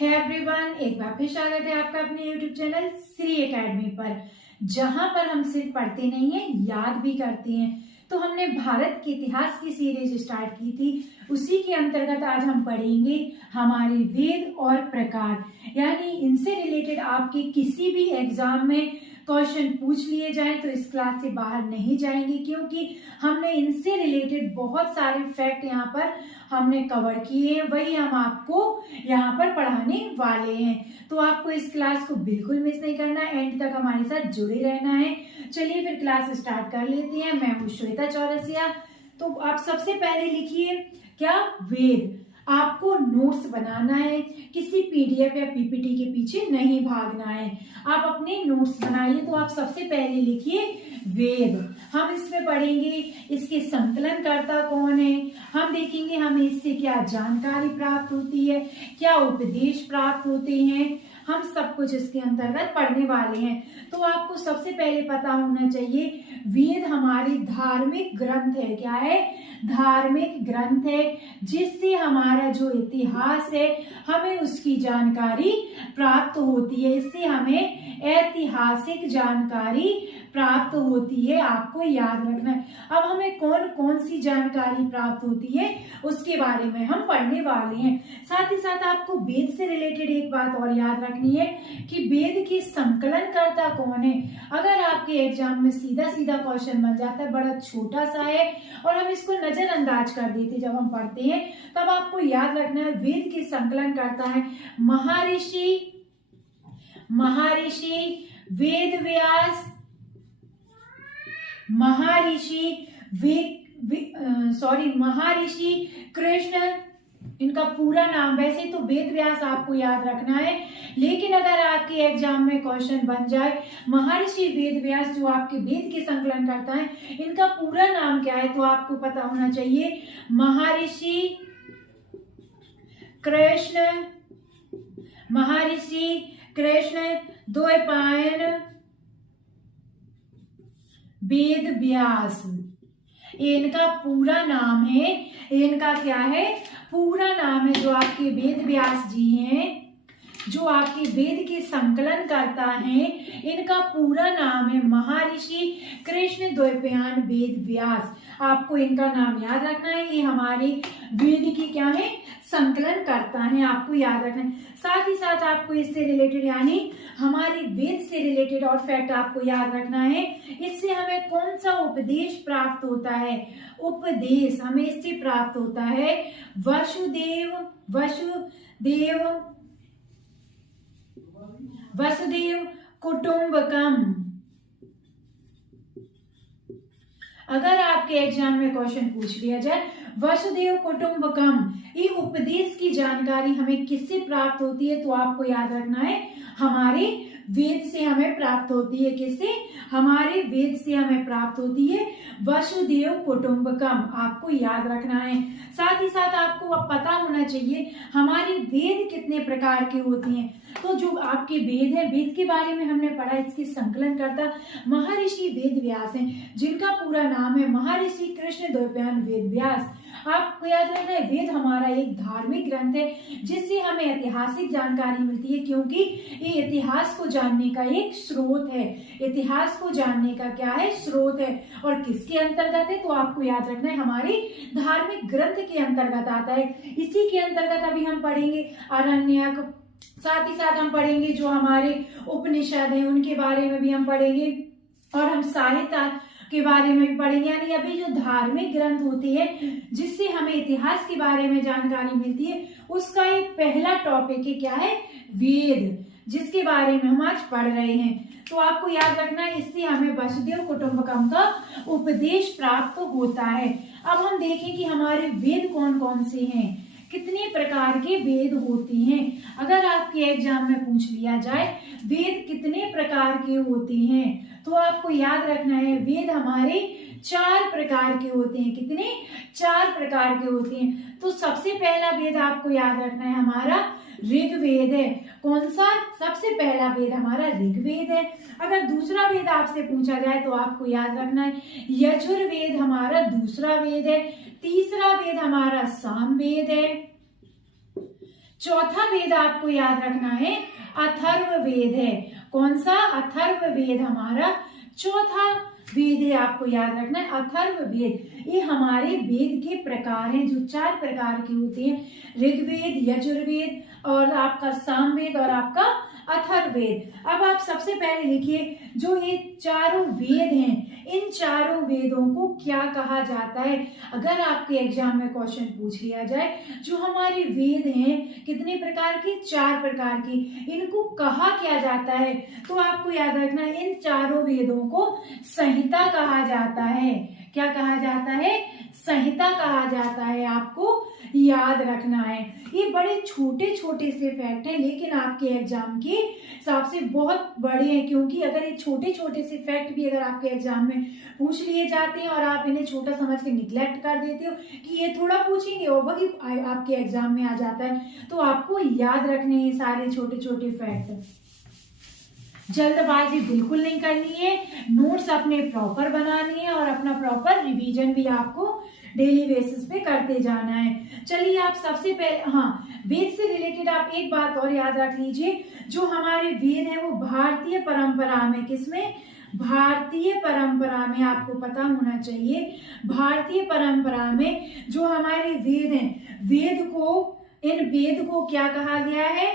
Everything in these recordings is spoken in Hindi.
है एवरीवन, एक बार फिर स्वागत है आपका अपने YouTube चैनल श्री एकेडमी पर, जहां पर हम सिर्फ पढ़ते नहीं है, याद भी करते हैं। तो हमने भारत के इतिहास की सीरीज स्टार्ट की थी, उसी के अंतर्गत आज हम पढ़ेंगे हमारे वेद और प्रकार। यानी इनसे रिलेटेड आपके किसी भी एग्जाम में क्वेश्चन पूछ लिए जाएं तो इस क्लास से बाहर नहीं जाएंगे, क्योंकि हमने इनसे रिलेटेड बहुत सारे फैक्ट यहाँ पर हमने कवर किए हैं, वही हम आपको यहाँ पर पढ़ाने वाले हैं। तो आपको इस क्लास को बिल्कुल मिस नहीं करना, एंड तक हमारे साथ जुड़े रहना है। चलिए फिर क्लास स्टार्ट कर लेते हैं। मैं हूँ श्वेता चौरसिया। तो आप सबसे पहले लिखिए क्या, वेद। आपको नोट्स बनाना है, किसी पीडीएफ या पीपीटी के पीछे नहीं भागना है। आप अपने नोट्स बनाइए। तो आप सबसे पहले लिखिए वेद। हम इसमें पढ़ेंगे इसके संकलनकर्ता कौन है, हम देखेंगे हमें इससे क्या जानकारी प्राप्त होती है, क्या उपदेश प्राप्त होते हैं, हम सब कुछ इसके अंतर्गत पढ़ने वाले हैं। तो आपको सबसे पहले पता होना चाहिए वेद हमारे धार्मिक ग्रंथ है। क्या है? धार्मिक ग्रंथ है, जिससे हमारा जो इतिहास है हमें उसकी जानकारी प्राप्त होती है। इससे हमें ऐतिहासिक जानकारी प्राप्त होती है, आपको याद रखना है। अब हमें कौन कौन सी जानकारी प्राप्त होती है उसके बारे में हम पढ़ने वाले हैं। साथ ही साथ आपको वेद से रिलेटेड एक बात और याद रखनी है कि वेद की संकलनकर्ता कौन है। अगर आपके एग्जाम में सीधा सीधा क्वेश्चन बन जाता है, बड़ा छोटा सा है और हम इसको नजरअंदाज कर देते जब हम पढ़ते हैं, तब आपको याद रखना है वेद के संकलनकर्ता है महर्षि वेद व्यास, महर्षि कृष्ण। इनका पूरा नाम, वैसे तो वेद व्यास आपको याद रखना है, लेकिन अगर आपके एग्जाम में क्वेश्चन बन जाए महर्षि वेद व्यास, जो आपके वेद के संकलन करता है, इनका पूरा नाम क्या है, तो आपको पता होना चाहिए महर्षि कृष्ण द्वैपायन वेद व्यास। इनका पूरा नाम है, इनका क्या है, पूरा नाम है। जो आपके वेद व्यास जी हैं, जो आपके वेद के संकलन करता है, इनका पूरा नाम है महर्षि कृष्ण द्वैपायन वेद व्यास। आपको इनका नाम याद रखना है। ये हमारे वेद की क्या है, संकलन करता है, आपको याद रखना है। साथ ही साथ आपको इससे रिलेटेड यानी हमारे वेद से रिलेटेड और फैक्ट आपको याद रखना है। इससे हमें कौन सा उपदेश प्राप्त होता है, उपदेश हमें इससे प्राप्त होता है वसुदेव कुटुंबकम। अगर आपके एग्जाम में क्वेश्चन पूछ लिया जाए वसुदेव कुटुंबकम, ये उपदेश की जानकारी हमें किससे प्राप्त होती है, तो आपको याद रखना है हमारे वेद से हमें प्राप्त होती है। किससे? हमारे वेद से हमें प्राप्त होती है वसुदेव कुटुंबकम, आपको याद रखना है। साथ ही साथ आपको अब पता होना चाहिए हमारे वेद कितने प्रकार के होते हैं। तो जो आपके वेद है, वेद के बारे में हमने पढ़ा, इसके संकलन करता महर्षि वेद व्यास हैं, जिनका पूरा नाम है महर्षि कृष्ण द्वैपायन वेद व्यास। आपको याद रखना है वेद हमारा एक धार्मिक ग्रंथ है, जिससे हमें ऐतिहासिक जानकारी मिलती है, क्योंकि ये इतिहास को जानने का एक स्रोत है। इतिहास को जानने का क्या है, स्रोत है। और किसके अंतर्गत है, तो आपको याद रखना है हमारे धार्मिक ग्रंथ के अंतर्गत आता है। इसी के अंतर्गत अभी हम पढ़ेंगे आरण्यक, साथ ही साथ हम पढ़ेंगे जो हमारे उपनिषद है उनके बारे में भी हम पढ़ेंगे, और हम साहित्य के बारे में भी पढ़ेंगे। यानी अभी जो धार्मिक ग्रंथ होते हैं जिससे हमें इतिहास के बारे में जानकारी मिलती है, उसका एक पहला टॉपिक है क्या है, वेद, जिसके बारे में हम आज पढ़ रहे हैं। तो आपको याद रखना है इससे हमें वसुदेव कुटुंबकम का उपदेश प्राप्त होता है। अब हम देखें कि हमारे वेद कौन कौन से हैं, कितने प्रकार के वेद होते हैं। अगर आपके एग्जाम में पूछ लिया जाए वेद कितने प्रकार के होते हैं, तो आपको याद रखना है वेद हमारे 4 प्रकार के होते हैं। कितने? 4 प्रकार के होते हैं। तो सबसे पहला वेद आपको याद रखना है हमारा ऋग्वेद है। कौन सा? सबसे पहला वेद हमारा ऋग्वेद है। अगर दूसरा वेद आपसे पूछा जाए तो आपको याद रखना है यजुर्वेद हमारा दूसरा वेद है। तीसरा वेद हमारा सामवेद है। चौथा वेद आपको याद रखना है अथर्ववेद है। कौन सा? अथर्ववेद हमारा चौथा वेद है, आपको याद रखना है अथर्ववेद। ये हमारे वेद के प्रकार हैं जो 4 प्रकार के होते हैं, ऋग्वेद, यजुर्वेद और आपका सामवेद और आपका अथर्ववेद। अब आप सबसे पहले लिखिए जो ये चारों वेद हैं, इन चारों वेदों को क्या कहा जाता है। अगर आपके एग्जाम में क्वेश्चन पूछ लिया जाए जो हमारे वेद हैं कितने प्रकार के? 4 प्रकार के, इनको कहा क्या जाता है? तो आपको याद रखना है इन चारों वेदों को संहिता कहा जाता है। क्या कहा जाता है? संहिता कहा जाता है, आपको याद रखना है। ये बड़े छोटे छोटे से फैक्ट हैं लेकिन आपके एग्जाम के हिसाब से बहुत बड़े हैं, क्योंकि अगर ये छोटे छोटे से फैक्ट भी अगर आपके एग्जाम में पूछ लिए जाते हैं और आप इन्हें छोटा समझ के निग्लेक्ट कर देते हो कि ये थोड़ा पूछेंगे और वही आपके एग्जाम में आ जाता है, तो आपको याद रखने हैं सारे छोटे छोटे फैक्ट। जल्दबाजी बिल्कुल नहीं करनी है, नोट्स अपने प्रॉपर बनानी है और अपना प्रॉपर रिवीजन भी आपको डेली बेसिस पे करते जाना है। चलिए आप सबसे पहले वेद से रिलेटेड आप एक बात और याद रख लीजिए, जो हमारे वेद हैं वो भारतीय परंपरा में, किसमें? भारतीय परंपरा में, आपको पता होना चाहिए भारतीय परंपरा में जो हमारे वेद हैं, इन वेद को क्या कहा गया है?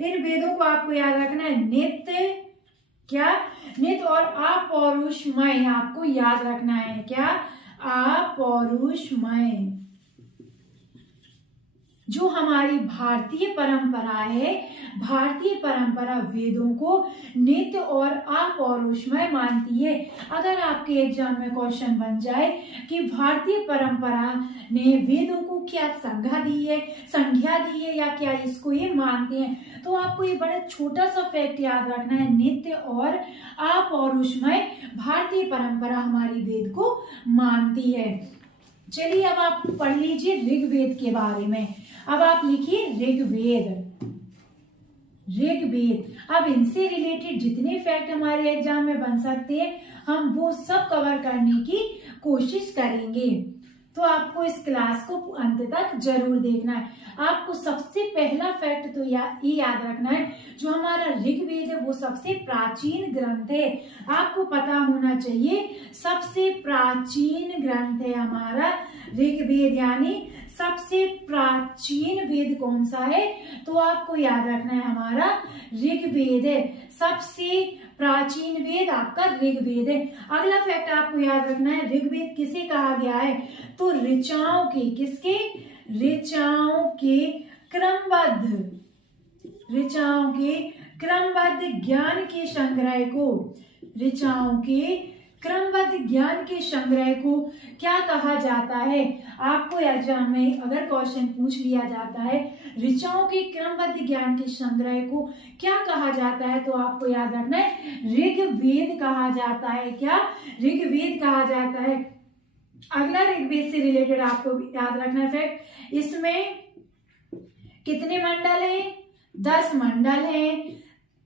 इन वेदों को आपको याद रखना है नित्य, क्या? नित्य और अपौरुषमय, आपको याद रखना है क्या? अपौरुषमय। जो हमारी भारतीय परंपरा है, भारतीय परंपरा वेदों को नित्य और अपौरुषमय मानती है। अगर आपके एग्जाम में क्वेश्चन बन जाए कि भारतीय परंपरा ने वेदों को क्या संज्ञा दी है या क्या इसको ये मानते हैं, तो आपको ये बड़ा छोटा सा फैक्ट याद रखना है, नित्य और अपौरुषमय भारतीय परंपरा हमारी वेद को मानती है। चलिए अब आप पढ़ लीजिए ऋग्वेद के बारे में। अब आप लिखिए ऋग्वेद। अब इनसे रिलेटेड जितने फैक्ट हमारे एग्जाम में बन सकते हैं हम वो सब कवर करने की कोशिश करेंगे, तो आपको इस क्लास को अंत तक जरूर देखना है। आपको सबसे पहला फैक्ट तो ये याद रखना है, जो हमारा ऋग्वेद है वो सबसे प्राचीन ग्रंथ है। आपको पता होना चाहिए सबसे प्राचीन ग्रंथ है हमारा ऋग्वेद, यानी सबसे प्राचीन वेद कौन सा है? तो आपको याद रखना है हमारा ऋग्वेद है, सबसे प्राचीन वेद आपका ऋग्वेद है। अगला फैक्ट आपको याद रखना है ऋग्वेद किसे कहा गया है? तो ऋचाओं के, किसके? ऋचाओं के क्रमबद्ध ज्ञान के संग्रह को, ऋचाओं के क्रमबद्ध ज्ञान के संग्रह को क्या कहा जाता है? आपको एग्जाम में अगर क्वेश्चन पूछ लिया जाता है ऋचाओं के क्रमबद्ध ज्ञान के संग्रह को क्या कहा जाता है, तो आपको याद रखना है ऋग्वेद कहा जाता है। क्या? ऋग्वेद कहा जाता है। अगला ऋग्वेद से रिलेटेड आपको याद रखना है फैक्ट, इसमें कितने मंडल हैं? 10 मंडल हैं।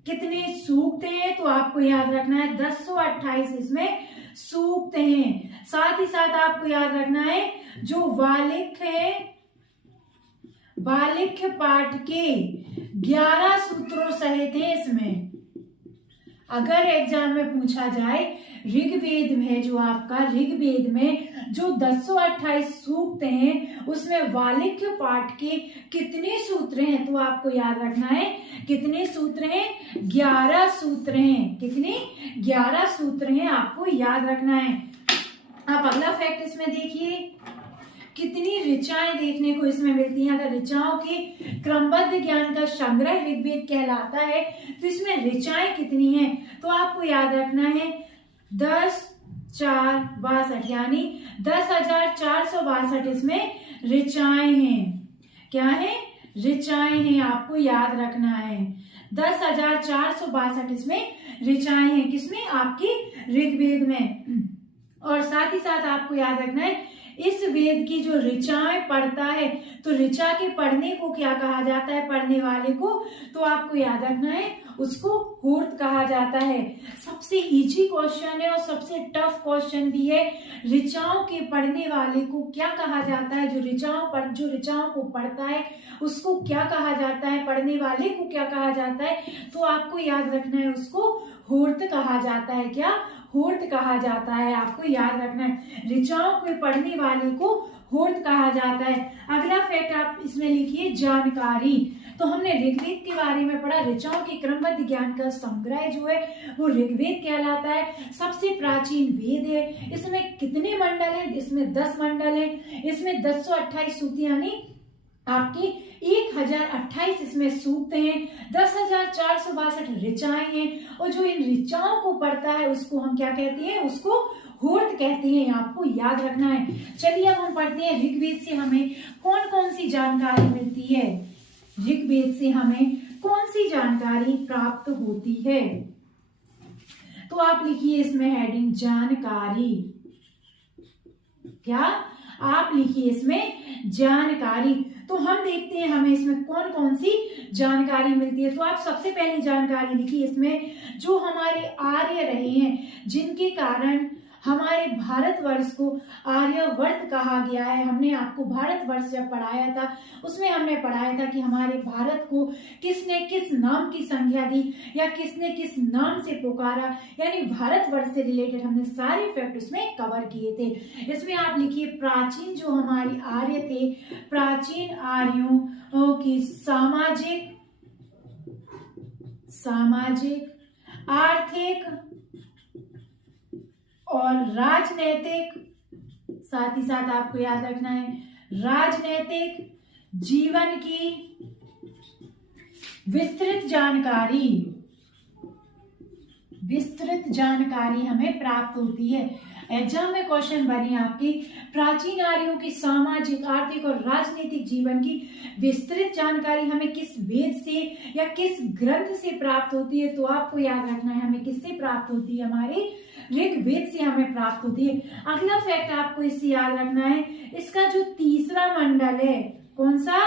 कितने सूक्त हैं? तो आपको याद रखना है 1028 इसमें सूक्त हैं। साथ ही साथ आपको याद रखना है जो वालिख्य पाठ के 11 सूत्रों सहित है इसमें। अगर एग्जाम में पूछा जाए ऋग्वेद में, जो आपका ऋग्वेद में जो 1028 सूक्त हैं उसमें वालिख्य पाठ के कितने सूत्र हैं, तो आपको याद रखना है कितने सूत्र हैं? 11 सूत्र हैं। कितने? 11 सूत्र हैं, आपको याद रखना है। आप अगला फैक्ट इसमें देखिए, कितनी ऋचाएं देखने को इसमें मिलती हैं। अगर ऋचाओं के क्रमबद्ध ज्ञान का संग्रह ऋग्वेद कहलाता है तो इसमें ऋचाएं कितनी हैं, तो आपको याद रखना है 10,462, यानी 10,462 इसमें ऋचाएं हैं। क्या है? ऋचाएं हैं, आपको याद रखना है 10,462 इसमें ऋचाएं हैं। किसमें? आपकी ऋग्वेद में। और साथ ही साथ आपको याद रखना है इस वेद की जो ऋचाएं पढ़ता है, तो ऋचा के पढ़ने को क्या कहा जाता है, पढ़ने वाले को? तो आपको याद रखना है, उसको होर्त कहा जाता है। सबसे इजी क्वेश्चन है और सबसे टफ क्वेश्चन भी है। ऋचाओं के पढ़ने वाले को क्या कहा जाता है? जो ऋचाओं को पढ़ता है उसको क्या कहा जाता है? पढ़ने वाले को क्या कहा जाता है? तो आपको याद रखना है, उसको होर्त कहा जाता है। क्या? होर्त कहा जाता है। आपको याद रखना है, ऋचाओं को पढ़ने वाले को होर्त कहा जाता है। अगला फैक्ट आप इसमें लिखिए, जानकारी। तो हमने ऋग्वेद के बारे में पढ़ा। ऋचाओं के क्रमबद्ध ज्ञान का संग्रह जो है वो ऋग्वेद कहलाता है। सबसे प्राचीन वेद है। इसमें कितने मंडल हैं? इसमें 10 मंडल हैं। इसमें 1028 सूक्त यानी आपकी 1028 इसमें सूक्त हैं। 10,462 ऋचाएं हैं। और जो इन ऋचाओं को पढ़ता है उसको हम क्या कहते हैं? उसको होर्त कहते हैं। आपको याद रखना है। चलिए अब हम पढ़ते हैं ऋग्वेद से हमें कौन कौन सी जानकारी मिलती है। ऋग्वेद से हमें कौन सी जानकारी प्राप्त होती है? तो आप लिखिए इसमें हेडिंग जानकारी। क्या? आप लिखिए इसमें जानकारी। तो हम देखते हैं हमें इसमें कौन कौन सी जानकारी मिलती है। तो आप सबसे पहली जानकारी लिखिए इसमें, जो हमारे आर्य रहे हैं, जिनके कारण हमारे भारतवर्ष को आर्यवर्त कहा गया है। हमने आपको भारतवर्ष जब पढ़ाया था उसमें हमने पढ़ाया था कि हमारे भारत को किसने किस नाम की संज्ञा दी या किसने किस नाम से पुकारा, यानी भारतवर्ष से रिलेटेड हमने सारे फैक्ट उसमें कवर किए थे। इसमें आप लिखिए, प्राचीन जो हमारी आर्य थे, प्राचीन आर्यों की सामाजिक, आर्थिक और राजनैतिक, साथ ही साथ आपको याद रखना है राजनैतिक जीवन की विस्तृत जानकारी हमें प्राप्त होती है। एग्जाम में क्वेश्चन बने आपकी, प्राचीन आर्यों की सामाजिक, आर्थिक और राजनीतिक जीवन की विस्तृत जानकारी हमें किस वेद से या किस ग्रंथ से प्राप्त होती है? तो आपको याद रखना है हमें किससे प्राप्त होती है? हमारे ऋग्वेद से हमें प्राप्त होती है। अगला फैक्ट आपको इससे याद रखना है, इसका जो तीसरा मंडल है, कौन सा?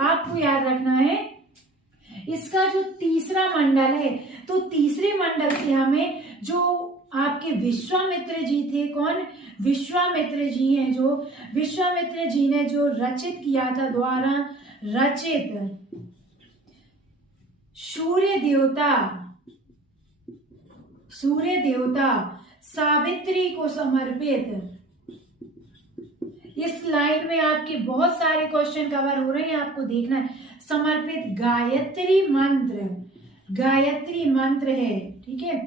आपको याद रखना है इसका जो तीसरा मंडल है, तो तीसरे मंडल से हमें जो आपके विश्वामित्र जी थे, कौन? विश्वामित्र जी हैं, जो विश्वामित्र जी ने जो रचित किया था, द्वारा रचित सूर्य देवता सावित्री को समर्पित, इस लाइन में आपके बहुत सारे क्वेश्चन कवर हो रहे हैं, आपको देखना है। समर्पित गायत्री मंत्र है, ठीक है।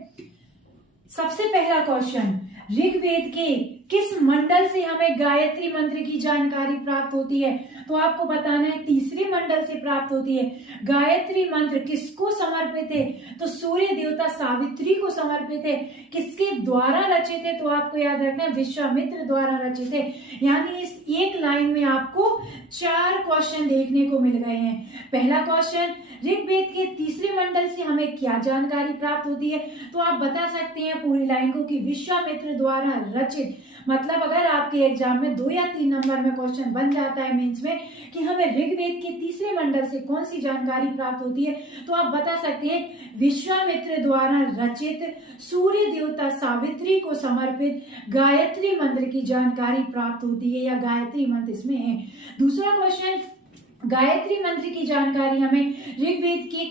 सबसे पहला क्वेश्चन, ऋग्वेद के किस मंडल से हमें गायत्री मंत्र की जानकारी प्राप्त होती है? तो आपको बताना है तीसरे मंडल से प्राप्त होती है। गायत्री मंत्र किसको समर्पित है? तो सूर्य देवता सावित्री को समर्पित है। किसके द्वारा रचित है? तो आपको याद रखना है विश्वामित्र द्वारा रचित है। यानी इस एक लाइन में आपको 4 क्वेश्चन देखने को मिल गए हैं। पहला क्वेश्चन, ऋग्वेद के तीसरे मंडल से हमें क्या जानकारी प्राप्त होती है? तो आप बता सकते हैं पूरी लाइन को कि विश्वामित्र द्वारा रचित, मतलब अगर आपके एग्जाम में 2 या 3 नंबर में क्वेश्चन बन जाता है मेंस में कि हमें ऋग्वेद के तीसरे मंडल से कौन सी जानकारी प्राप्त होती है, तो आप बता सकते हैं विश्वामित्र द्वारा रचित सूर्य देवता सावित्री को समर्पित गायत्री मंत्र की जानकारी प्राप्त होती है, या गायत्री मंत्र इसमें है। दूसरा क्वेश्चन, गायत्री मंत्र की जानकारी हमें ऋग्वेद के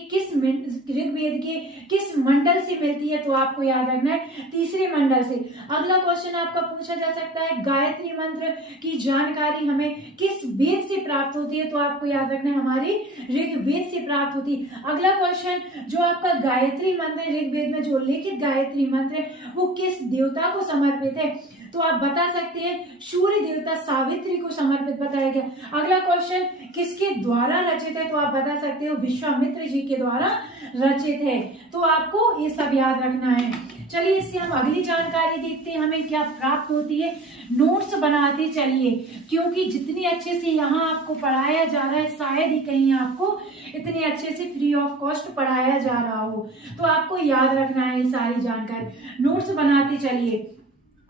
किस मंडल से मिलती है? तो आपको याद रखना है तीसरे मंडल से। अगला क्वेश्चन आपका पूछा जा सकता है, गायत्री मंत्र की जानकारी हमें किस वेद से प्राप्त होती है? तो आपको याद रखना है हमारी ऋग्वेद से प्राप्त होती है। अगला क्वेश्चन, जो आपका गायत्री मंत्र है, ऋग्वेद में जो लिखित गायत्री मंत्र है वो किस देवता को समर्पित है? तो आप बता सकते हैं सूर्य देवता सावित्री को समर्पित बताया गया। अगला क्वेश्चन, किसके द्वारा रचित है? तो आप बता सकते हो विश्वामित्र जी के द्वारा रचित है। तो आपको ये सब याद रखना है। चलिए इससे हम अगली जानकारी देखते हैं हमें क्या प्राप्त होती है। नोट्स बनाते चलिए, क्योंकि जितनी अच्छे से यहाँ आपको पढ़ाया जा रहा है शायद ही कहीं आपको इतने अच्छे से फ्री ऑफ कॉस्ट पढ़ाया जा रहा हो। तो आपको याद रखना है ये सारी जानकारी। नोट्स बनाते चलिए।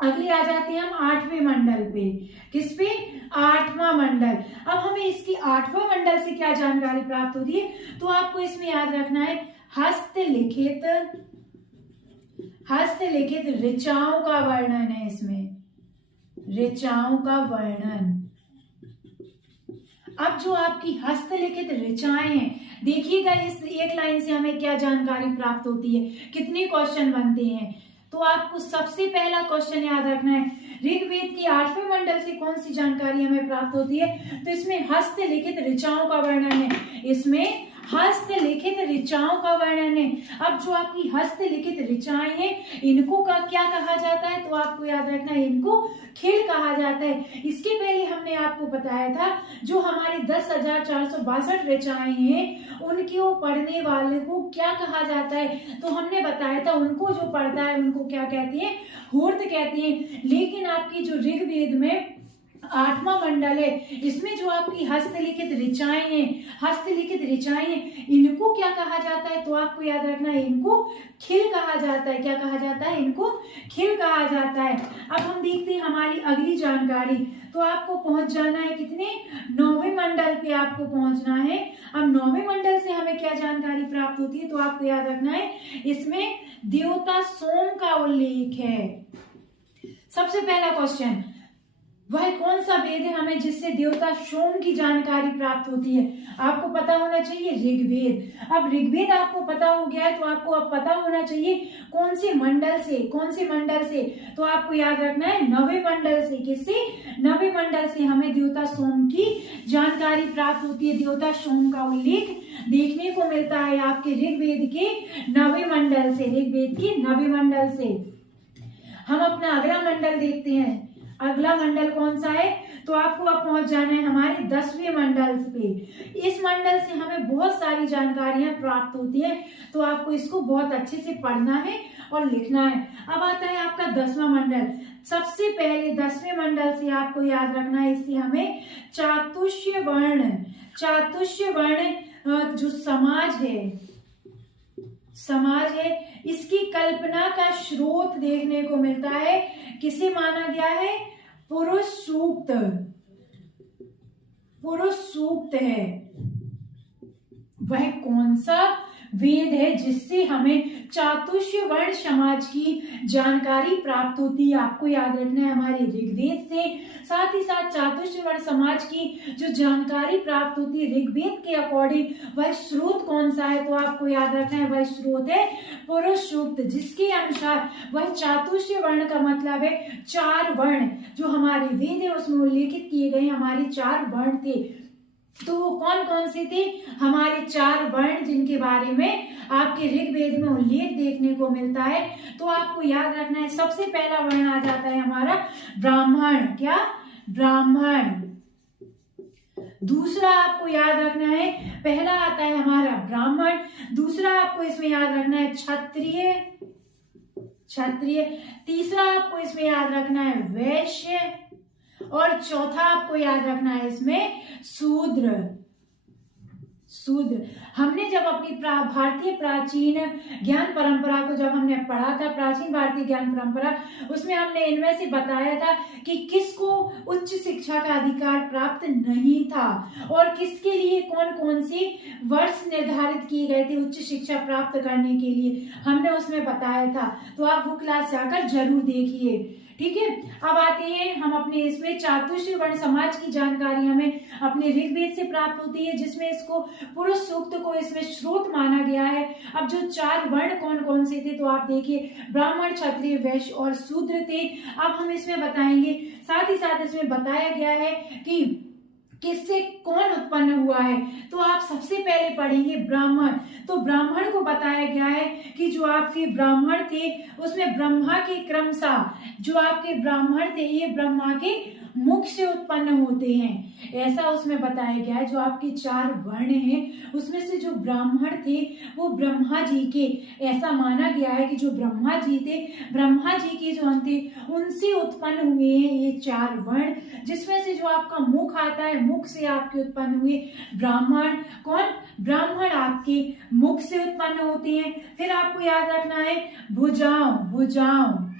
अगले आ जाते हैं हम 8वें मंडल पे। किस पे? 8वां मंडल। अब हमें इसकी 8वां मंडल से क्या जानकारी प्राप्त होती है, तो आपको इसमें याद रखना है हस्तलिखित ऋचाओं का वर्णन है। इसमें ऋचाओं का वर्णन। अब जो आपकी हस्तलिखित ऋचाएं हैं, देखिएगा इस एक लाइन से हमें क्या जानकारी प्राप्त होती है, कितने क्वेश्चन बनते हैं। तो आपको सबसे पहला क्वेश्चन याद रखना है, ऋग्वेद की 8वें मंडल से कौन सी जानकारी हमें प्राप्त होती है, तो इसमें हस्तलिखित ऋचाओं का वर्णन है। इसमें हस्तलिखित ऋचाओं का वर्णन है। अब जो आपकी हस्तलिखित ऋचाएं हैं, इनको का क्या कहा जाता है, तो आपको याद रखना है इनको खिल कहा जाता है। इसके पहले हमने आपको बताया था जो हमारी 10,462 ऋचाएं हैं, उनकी वो पढ़ने वाले को क्या कहा जाता है, तो हमने बताया था उनको जो पढ़ता है उनको क्या कहते हैं, हूर्त कहते हैं। लेकिन आपकी जो ऋग्वेद में 8वां मंडल है, इसमें जो आपकी हस्तलिखित ऋचाएं हैं, इनको क्या कहा जाता है, तो आपको याद रखना है इनको खिल कहा जाता है। क्या कहा जाता है? इनको खिल कहा जाता है। अब हम देखते हैं हमारी अगली जानकारी। तो आपको पहुंच जाना है कितने? 9वें मंडल पे आपको पहुंचना है। अब 9वें मंडल से हमें क्या जानकारी प्राप्त होती है, तो आपको याद रखना है इसमें देवता सोम का उल्लेख है। सबसे पहला क्वेश्चन, वह कौन सा वेद है हमें जिससे देवता सोम की जानकारी प्राप्त होती है? आपको पता होना चाहिए ऋग्वेद। अब ऋग्वेद आपको पता हो गया है, तो आपको अब पता होना चाहिए कौन से मंडल से, तो आपको याद रखना है 9वें मंडल से। किससे? 9वें मंडल से हमें देवता सोम की जानकारी प्राप्त होती है। देवता सोम का उल्लेख देखने को मिलता है आपके ऋग्वेद के 9वें मंडल से। हम अपना अगला मंडल देखते हैं। अगला मंडल कौन सा है, तो आपको अब पहुंच जाना है हमारे 10वें मंडल पे। इस मंडल से हमें बहुत सारी जानकारियां प्राप्त होती है, तो आपको इसको बहुत अच्छे से पढ़ना है और लिखना है। अब आता है आपका 10वां मंडल। सबसे पहले 10वें मंडल से आपको याद रखना है, इससे हमें चातुष्य वर्ण जो समाज है, इसकी कल्पना का स्रोत देखने को मिलता है। किसे माना गया है? पुरुष सूक्त है। वह कौन सा वेद है जिससे हमें चातुष्य वर्ण समाज की जानकारी प्राप्त होती है? आपको याद रखना है हमारे ऋग्वेद से। साथ ही साथ चातुष्य वर्ण समाज की जो जानकारी प्राप्त होती है ऋग्वेद के अकॉर्डिंग, वह स्रोत कौन सा है, तो आपको याद रखना है वह स्रोत है पुरुष सूक्त, जिसके अनुसार वह चातुष्य वर्ण का मतलब है 4 वर्ण जो हमारे वेद है उसमें उल्लेखित किए गए हमारे 4 वर्ण थे। तो वो कौन कौन से थे? हमारे 4 वर्ण जिनके बारे में आपके ऋग्वेद में उल्लेख देखने को मिलता है। तो आपको याद रखना है सबसे पहला वर्ण आ जाता है हमारा ब्राह्मण। क्या? ब्राह्मण। दूसरा आपको याद रखना है, पहला आता है हमारा ब्राह्मण, दूसरा आपको इसमें याद रखना है क्षत्रिय, तीसरा आपको इसमें याद रखना है वैश्य, और चौथा आपको याद रखना है इसमें शूद्र। हमने जब अपनी भारतीय प्राचीन ज्ञान परंपरा को जब हमने पढ़ा था, प्राचीन भारतीय ज्ञान परंपरा, उसमें हमने इनमें से बताया था कि किसको उच्च शिक्षा का अधिकार प्राप्त नहीं था और किसके लिए कौन कौन से वर्ष निर्धारित किए गए थे उच्च शिक्षा प्राप्त करने के लिए, हमने उसमें बताया था। तो आप वो क्लास जाकर जरूर देखिए, ठीक है। अब आते हैं हम अपने इसमें चातुष्य वर्ण समाज की जानकारी हमें अपने ऋग्वेद से प्राप्त होती है, जिसमें इसको पुरुष सूक्त को इसमें स्रोत माना गया है। अब जो 4 वर्ण कौन कौन से थे, तो आप देखिए ब्राह्मण, क्षत्रिय, वैश्य और शूद्र थे। अब हम इसमें बताएंगे, साथ ही साथ इसमें बताया गया है कि किससे कौन उत्पन्न हुआ है। तो आप सबसे पहले पढ़ेंगे ब्राह्मण। तो ब्राह्मण को बताया गया है कि जो आपके ब्राह्मण थे उसमें ब्रह्मा के क्रमशः जो आपके ब्राह्मण थे ये ब्रह्मा के मुख से उत्पन्न होते हैं, ऐसा उसमें बताया गया है। जो आपके 4 वर्ण हैं उसमें से जो ब्राह्मण थे वो ब्रह्मा जी के, ऐसा माना गया है कि जो ब्रह्मा जी थे, ब्रह्मा जी के जो थे उनसे उत्पन्न हुए हैं ये 4 वर्ण, जिसमें से जो आपका मुख आता है, मुख से आपके उत्पन्न हुए ब्राह्मण। कौन? ब्राह्मण आपके मुख से उत्पन्न होते हैं। फिर आपको याद रखना है भुजाओं।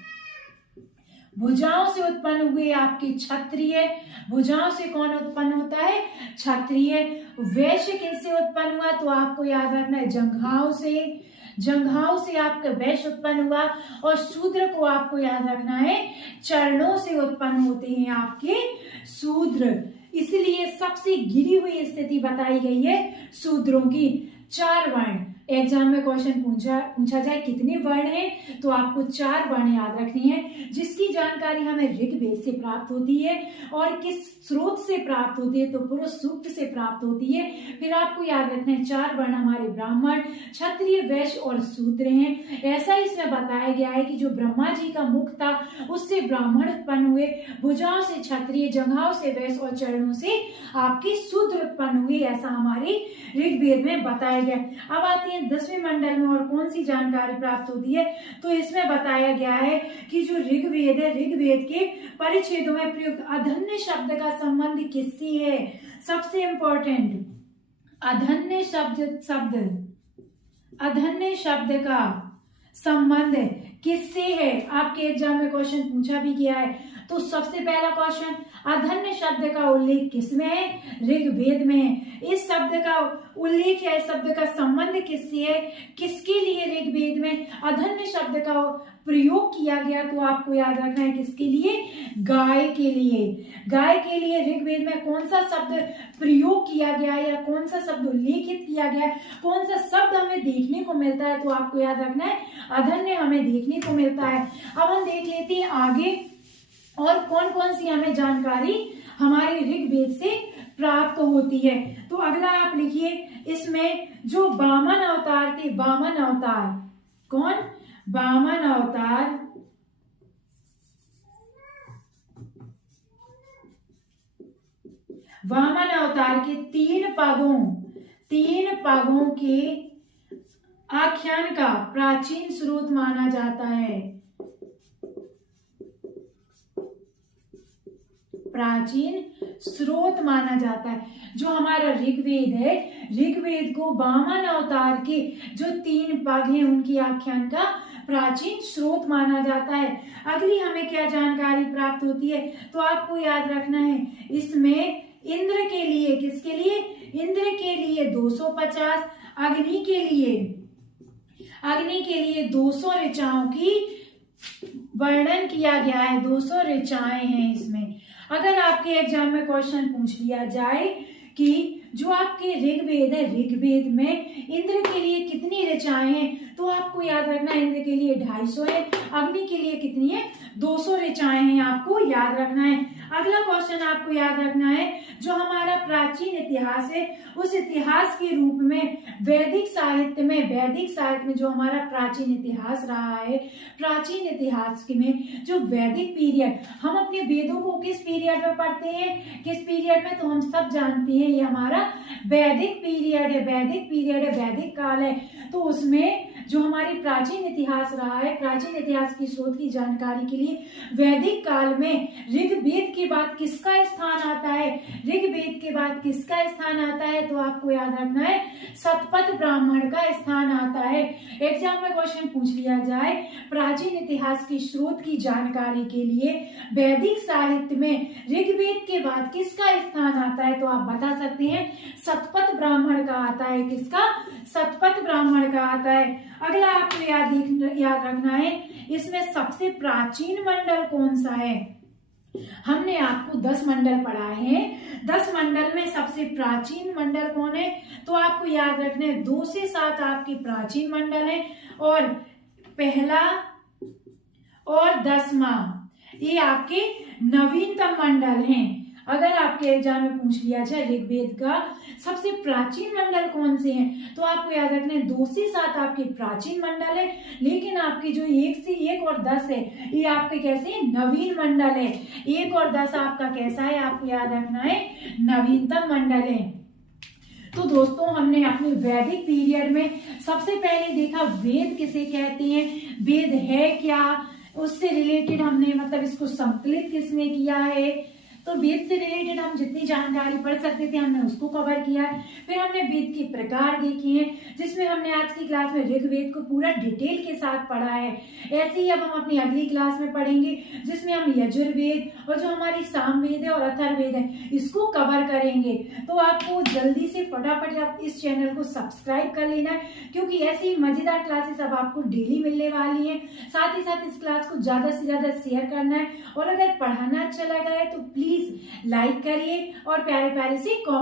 भुजाओं से उत्पन्न हुए आपके क्षत्रिय। भुजाओं से कौन उत्पन्न होता है? क्षत्रिय। वैश्य किससे उत्पन्न हुआ? तो आपको याद रखना है जंघाओं से। जंघाओं से आपका वैश्य उत्पन्न हुआ। और शूद्र को आपको याद रखना है चरणों से उत्पन्न होते हैं आपके शूद्र। इसलिए सबसे गिरी हुई स्थिति बताई गई है शूद्रों की। 4 वर्ण एग्जाम में क्वेश्चन पूछा जाए कितने वर्ण हैं, तो आपको 4 वर्ण याद रखनी है, जिसकी जानकारी हमें ऋग्वेद से प्राप्त होती है। और किस स्रोत से प्राप्त होती है? तो पुरुष सूक्त से प्राप्त होती है। फिर आपको याद रखना है 4 वर्ण हमारे ब्राह्मण, क्षत्रिय, वैश्य और शूद्र हैं। ऐसा इसमें बताया गया है कि जो ब्रह्मा जी का मुख था उससे ब्राह्मण उत्पन्न हुए, भुजाओं से क्षत्रिय, जंघाओं से वैश्य और चरणों से आपके शूद्र उत्पन्न हुए। ऐसा हमारे ऋग्वेद में बताया गया। अब आती है 10वें मंडल में और कौन सी जानकारी प्राप्त होती है? तो इसमें बताया गया है कि जो ऋग्वेद है, ऋग्वेद के परिच्छेदों में प्रयुक्त अधन्य शब्द का संबंध किससे है? सबसे इंपॉर्टेंट, अधन्य शब्द का संबंध किससे है? आपके एग्जाम में क्वेश्चन पूछा भी गया है। तो सबसे पहला क्वेश्चन, अधन्य शब्द का उल्लेख किसमें है? ऋग्वेद में है। इस शब्द का उल्लेख या इस शब्द का संबंध किससे है? किसके लिए ऋग्वेद में अधन्य शब्द का प्रयोग किया गया? तो आपको याद रखना है किसके लिए? गाय के लिए। गाय के लिए ऋग्वेद में कौन सा शब्द प्रयोग किया गया है या कौन सा शब्द उल्लेखित किया गया है, कौन सा शब्द हमें देखने को मिलता है? तो आपको याद रखना है अधन्य हमें देखने को मिलता है। अब हम देख लेते हैं आगे और कौन कौन सी हमें जानकारी हमारे ऋग्वेद से प्राप्त होती है। तो अगला आप लिखिए, इसमें जो वामन अवतार थे, वामन अवतार कौन? वामन अवतार वामन अवतार के 3 पगों के आख्यान का प्राचीन स्रोत माना जाता है। प्राचीन स्रोत माना जाता है। जो हमारा ऋग्वेद है, ऋग्वेद को वामन अवतार के जो 3 पग हैं उनकी आख्यान का प्राचीन स्रोत माना जाता है। अगली हमें क्या जानकारी प्राप्त होती है? तो आपको याद रखना है इसमें इंद्र के लिए, किसके लिए? इंद्र के लिए 250, अग्नि के लिए 200 ऋचाओं की वर्णन किया गया है। 200 ऋचाएं हैं इसमें। अगर आपके एग्जाम में क्वेश्चन पूछ लिया जाए कि जो आपके ऋग्वेद है, ऋग्वेद में इंद्र के लिए कितनी ऋचाएं हैं, तो आपको याद रखना है इंद्र के लिए 250 है, अग्नि के लिए कितनी है? 200 ऋचाएं हैं, आपको याद रखना है। अगला क्वेश्चन आपको याद रखना है, जो हमारा प्राचीन इतिहास है उस इतिहास के रूप में वैदिक साहित्य में जो हमारा प्राचीन इतिहास रहा है, प्राचीन इतिहास में जो वैदिक पीरियड, हम अपने वेदों को किस पीरियड में पढ़ते हैं? किस पीरियड में? तो हम सब जानते हैं ये हमारा वैदिक पीरियड है, वैदिक काल है। तो उसमें जो हमारी प्राचीन इतिहास रहा है, प्राचीन इतिहास की स्रोत की जानकारी के लिए वैदिक काल में ऋग्वेद के बाद किसका स्थान आता है? ऋग्वेद के बाद किसका स्थान आता है? तो आपको याद रखना है शतपथ ब्राह्मण का स्थान आता है। एग्जाम में क्वेश्चन पूछ लिया जाए प्राचीन इतिहास की स्रोत की जानकारी के लिए वैदिक साहित्य में ऋग्वेद के बाद किसका स्थान आता है? तो आप बता सकते हैं शतपथ ब्राह्मण का आता है। किसका? शतपथ ब्राह्मण का आता है। अगला आपको याद रखना है इसमें सबसे प्राचीन मंडल कौन सा है? हमने आपको 10 मंडल पढ़ाए हैं। 10 मंडल में सबसे प्राचीन मंडल कौन है? तो आपको याद रखना है 2 से 7 आपके प्राचीन मंडल है और पहला और 10वां ये आपके नवीनतम मंडल हैं। अगर आपके एग्जाम में पूछ लिया जाए ऋग्वेद का सबसे प्राचीन मंडल कौन से हैं, तो आपको याद रखना है 2 से 7 आपके प्राचीन मंडल है, लेकिन आपके जो 1 से 1 और 10 है ये आपके कैसे नवीन मंडल है। 1 और 10 आपका कैसा है? आपको याद रखना है नवीनतम मंडल है। तो दोस्तों हमने अपने वैदिक पीरियड में सबसे पहले देखा वेद किसे कहते हैं, वेद है क्या, उससे रिलेटेड हमने मतलब इसको संकलित किसने किया है, तो वेद से रिलेटेड हम जितनी जानकारी पढ़ सकते थे हमने उसको कवर किया है। फिर हमने वेद के प्रकार देखे हैं, जिसमें हमने आज की क्लास में ऋग्वेद को पूरा डिटेल के साथ पढ़ा है। ऐसे ही अब हम अपनी अगली क्लास में पढ़ेंगे, जिसमें हम यजुर्वेद और जो हमारी सामवेद है और अथर्ववेद है इसको कवर करेंगे। तो आपको जल्दी से फटाफट आप इस चैनल को सब्सक्राइब कर लेना है, क्योंकि ऐसी मजेदार क्लासेस अब आपको डेली मिलने वाली हैं। साथ ही साथ इस क्लास को ज्यादा से ज्यादा शेयर करना है, और अगर पढ़ाना अच्छा लगा है तो प्लीज लाइक करिए और प्यारे प्यारे से कमेंट